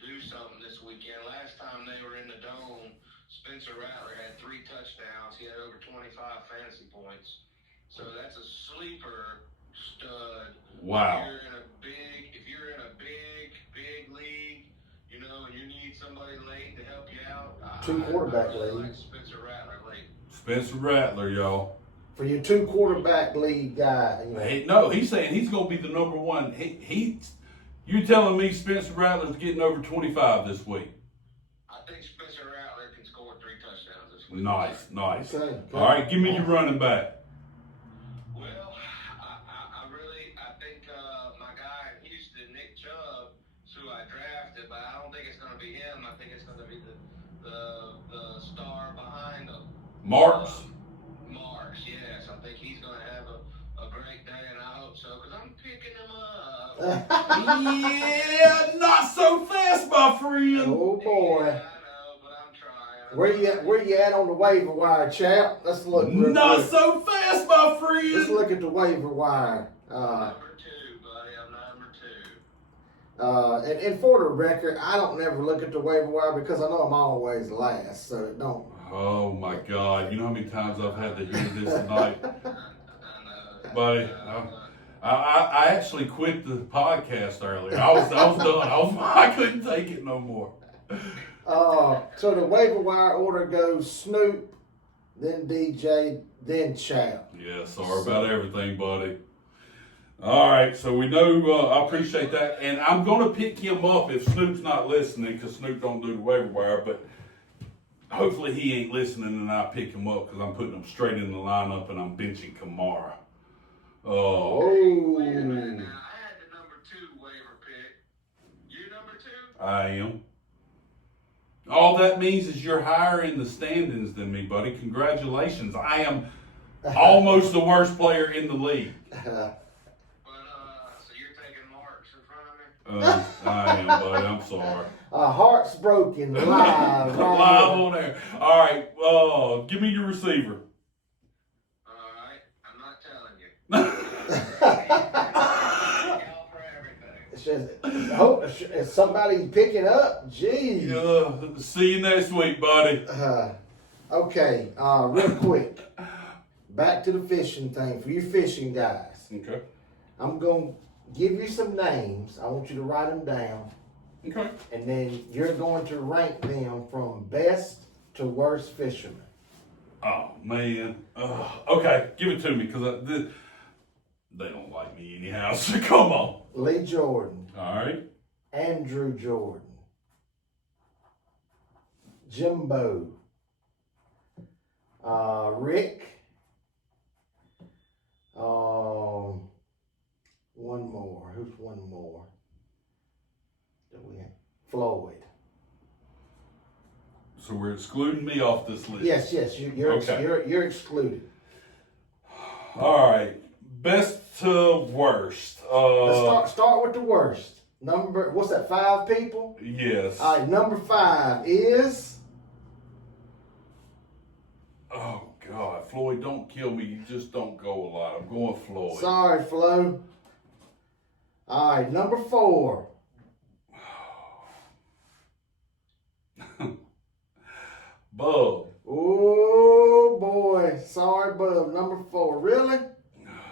do something this weekend. Last time they were in the Dome, Spencer Rattler had 3 touchdowns. He had over 25 fantasy points. So that's a sleeper stud. Wow. If you're in a big league, and you need somebody late to help you out, Two quarterback I really league. like Spencer Rattler late. Spencer Rattler, y'all. For your 2 quarterback league guy. No, he's saying he's going to be the number one. You telling me Spencer Rattler's getting over 25 this week? I think Spencer Rattler can score 3 touchdowns this week. Nice. Okay. All right, give me your running back. Well, I think my guy in Houston, Nick Chubb, is who I drafted, but I don't think it's going to be him. I think it's going to be the star behind him. Marks. Marks, yes. I think he's going to have a great day, and I hope so, because I'm picking him up. Yeah, not so fast, my friend. Oh boy. Yeah, I know, but I'm trying. Where you at on the waiver wire, chap? Let's look. real Not quick. so fast, my Let's friend. look at the waiver wire. Number 2, buddy. I'm number 2. And for the record, I don't never look at the waiver wire because I know I'm always last, so it don't. Oh my God! You know how many times I've had to hear this tonight, I know. buddy. I actually quit the podcast earlier. I was done. I couldn't take it no more. So the waiver wire order goes Snoop, then DJ, then Chap. Yeah, sorry about everything, buddy. All right, so we know. I appreciate that, and I'm gonna pick him up if Snoop's not listening, because Snoop don't do the waiver wire. But hopefully he ain't listening, and I pick him up because I'm putting him straight in the lineup, and I'm benching Kamara. Oh. Wait a minute now. I had the number 2 waiver pick. You number 2? I am. All that means is you're higher in the standings than me, buddy. Congratulations. I am almost the worst player in the league. But, so you're taking Marks in front of me? I am, buddy. I'm sorry. Heart's broken live. Live on air. All right. Give me your receiver. Alright, I'm not telling you. Y'all for everything. It's just, hope is somebody picking up? Jeez. See you next week, buddy. Okay, real quick. Back to the fishing thing for you fishing guys. Okay. I'm going to give you some names. I want you to write them down. Okay. And then you're going to rank them from best to worst fisherman. Oh, man. Okay, give it to me because they don't like me anyhow, so come on. Lee Jordan, All right. Andrew Jordan, Jimbo, Rick, one more. Who's one more? That we have? Floyd. So we're excluding me off this list. Yes, you're Okay. you're excluded. All right. Best to worst. Let's start with the worst. What's that? 5 people. Yes. All right, number 5 is. Oh God, Floyd, don't kill me. You just don't go a lot. I'm going Floyd. Sorry, Flo. All right, number 4. Bub. Oh boy, sorry, Bub. Number 4. Really?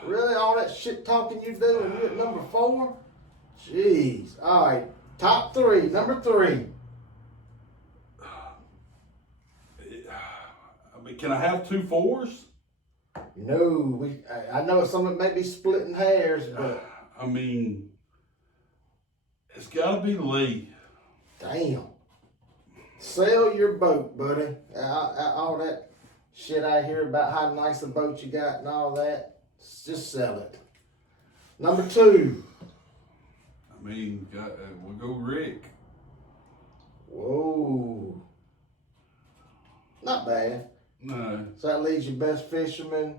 Really? All that shit talking you do, and you at number 4? Jeez. All right, top 3. Number 3. I mean, can I have 2 4s? No, I know some of it may be splitting hairs, but I mean, it's got to be Lee. damn. Sell your boat, buddy. All that shit I hear about how nice a boat you got and all that, just sell it. Number 2. I mean, we'll go Rick. Whoa. Not bad. No, So that leaves your best fisherman,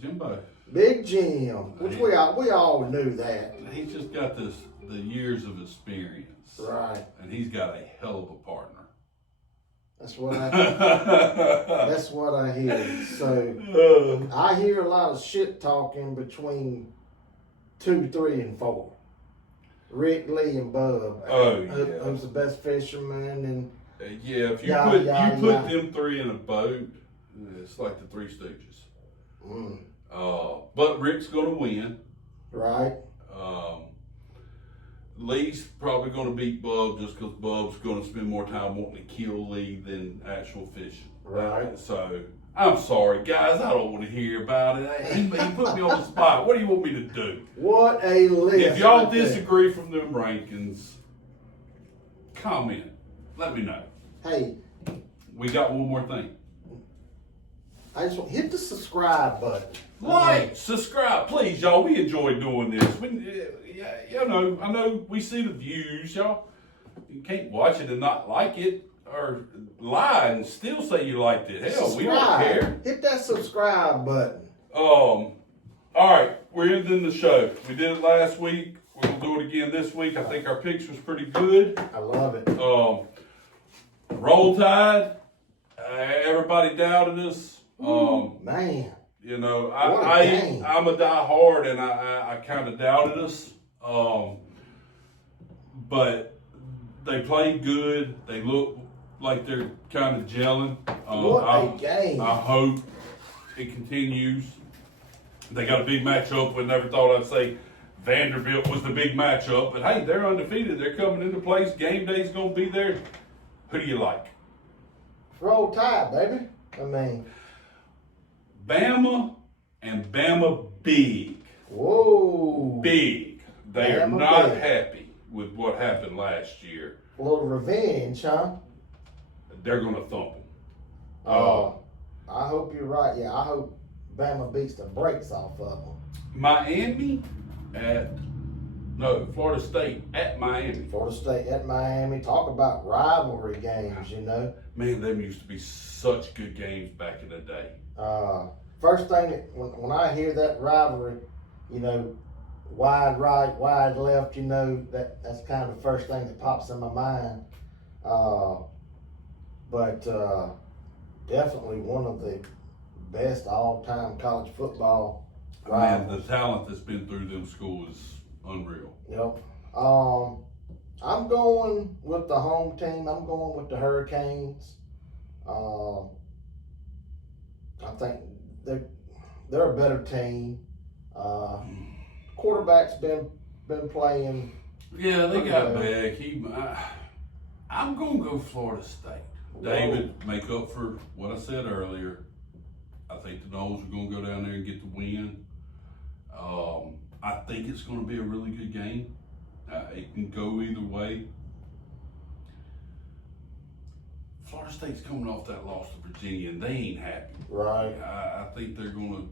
Jimbo. Big Jim, which we all knew that. He's just got the years of experience. Right. And he's got a hell of a partner. That's what I hear. So I hear a lot of shit talking between 2, 3, and 4. Rick, Lee, and Bub. Oh, yeah. Who's the best fisherman? And Yeah, if you Yeah, put yeah, you put yeah. them 3 in a boat, it's like the Three Stooges. mm, But Rick's gonna win. right. Lee's probably gonna beat Bub just because Bub's gonna spend more time wanting to kill Lee than actual fishing. Right. So I'm sorry, guys. I don't want to hear about it. He put me on the spot. What do you want me to do? What a list. If y'all right there. disagree from them rankings, comment. Let me know. Hey, We got one more thing. I just want hit the subscribe button. Like, subscribe, please, y'all. We enjoy doing this. I know we see the views, y'all. You can't watch it and not like it, or lie and still say you liked it. Hell, we don't Subscribe. care. Hit that subscribe button. All right, we're ending the show. We did it last week. We're gonna do it again this week. I think our picks was pretty good. I love it. Roll Tide. Everybody doubted us. Man. You know, What a game. I'm a die-hard, and I kind of doubted us. But they played good. They look like they're kind of gelling. What a game. I hope it continues. They got a big matchup. We never thought I'd say Vanderbilt was the big matchup. But, hey, they're undefeated. They're coming into place. Game day's going to be there. Who do you like? Roll Tide, baby. I mean, Bama and Bama big. whoa. Big. They are Bama not big. happy with what happened last year. A little revenge, huh? They're going to thump them. I hope you're right. Yeah, I hope Bama beats the brakes off of them. Miami Florida State at Miami. Florida State at Miami. Talk about rivalry games, you know. Man, them used to be such good games back in the day. First thing, when I hear that rivalry, you know, wide right, wide left, that's kind of the first thing that pops in my mind. But definitely one of the best all-time college football Man, the rivals. talent that's been through them schools is unreal. Yep. I'm going with the home team. I'm going with the Hurricanes. I think they're a better team. Quarterback's been playing. Yeah, they Pretty got good. back. I'm gonna go Florida State. David, make up for what I said earlier. I think the Noles are gonna go down there and get the win. I think it's gonna be a really good game. It can go either way. Florida State's coming off that loss to Virginia, and they ain't happy. Right. I think they're gonna.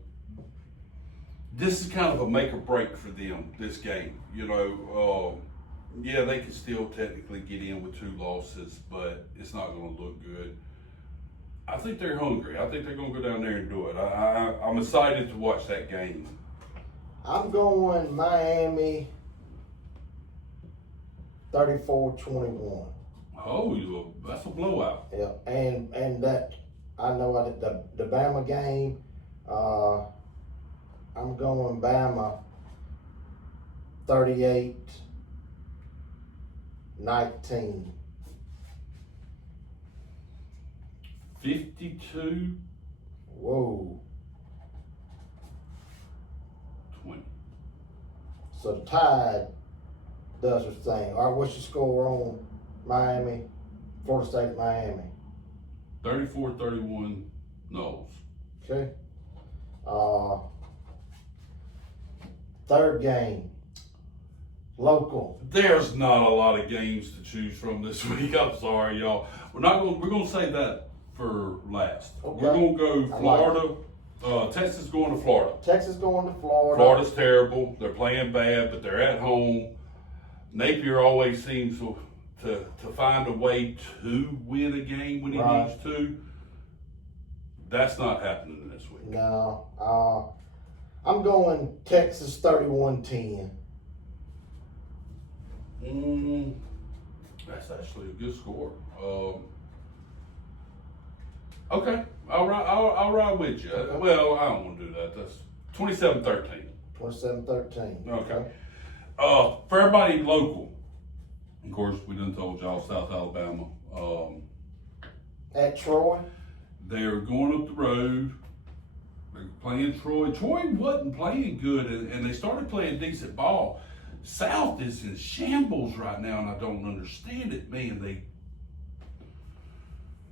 This is kind of a make or break for them. This game, yeah, they can still technically get in with 2 losses, but it's not going to look good. I think they're hungry. I think they're going to go down there and do it. I'm excited to watch that game. I'm going Miami 34-21. Oh, that's a blowout. Yeah, and that I know the Bama game. I'm going Bama 38-19. $52. Whoa. 20. So the Tide does its thing. All right, what's your score on Miami? Florida State, Miami. 34-31 Noles. Okay. Third game. Local. There's not a lot of games to choose from this week. I'm sorry, y'all. We're gonna save that for last. Okay. We're gonna go I like Florida. Texas going to Florida. Texas going to Florida. Florida's terrible. They're playing bad, but they're at home. Napier always seems to find a way to win a game when he Right. needs to. That's not happening this week. No. I'm going Texas 31-10. That's actually a good score. Okay, I'll ride with you. Well, I don't want to do that. That's 27-13. 27-13. Okay. For everybody local, of course, we done told y'all South Alabama. At Troy. They're going up the road. They're playing Troy. Troy wasn't playing good, and they started playing decent ball. South is in shambles right now, and I don't understand it. Man,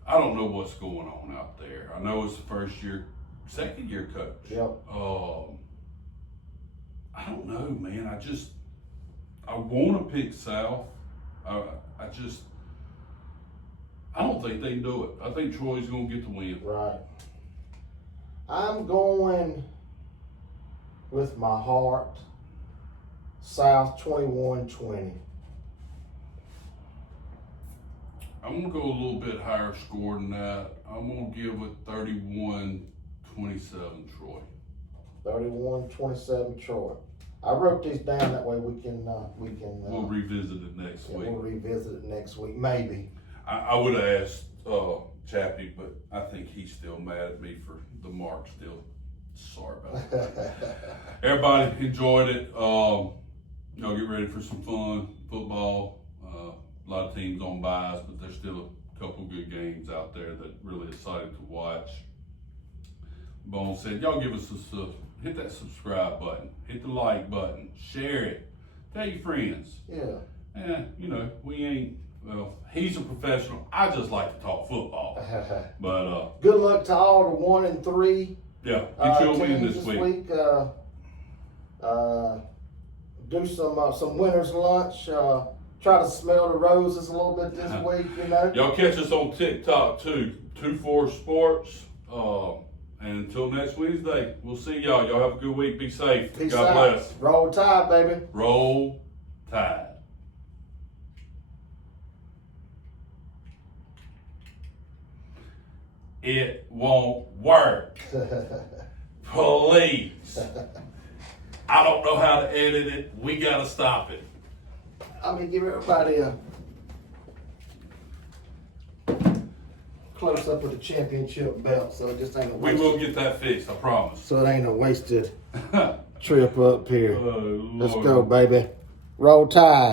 I don't know what's going on out there. I know it's the second year coach. Yep. I don't know, man. I want to pick South. I don't think they can do it. I think Troy's going to get the win. Right. I'm going with my heart. South 21-20. I'm going to go a little bit higher score than that. I'm going to give it 31-27 Troy. 31-27 Troy. I wrote these down that way we can We'll revisit it next week. We'll revisit it next week, maybe. I would have asked Chappie, but I think he's still mad at me for the mark still. Sorry about that. Everybody enjoyed it. Y'all get ready for some fun football. A lot of teams on buys, but there's still a couple good games out there that really excited to watch. Bone said, y'all give us hit that subscribe button, hit the like button, share it, tell your friends. Yeah. And, we ain't, he's a professional. I just like to talk football. But, Good luck to all the 1 and 3 yeah, get you a win teams this week. Do some winner's lunch. Try to smell the roses a little bit this week, Y'all catch us on TikTok too, 24 Sports. And until next Wednesday, we'll see y'all. Y'all have a good week. Be safe. Peace God out. bless. Roll Tide, baby. Roll Tide. It won't work. Please. I don't know how to edit it. We gotta stop it. I mean, give everybody a close up of the championship belt, so it just ain't a We wasted, will get that fixed, I promise. so it ain't a wasted trip up here. Oh, Let's Lord. go, baby. Roll Tide.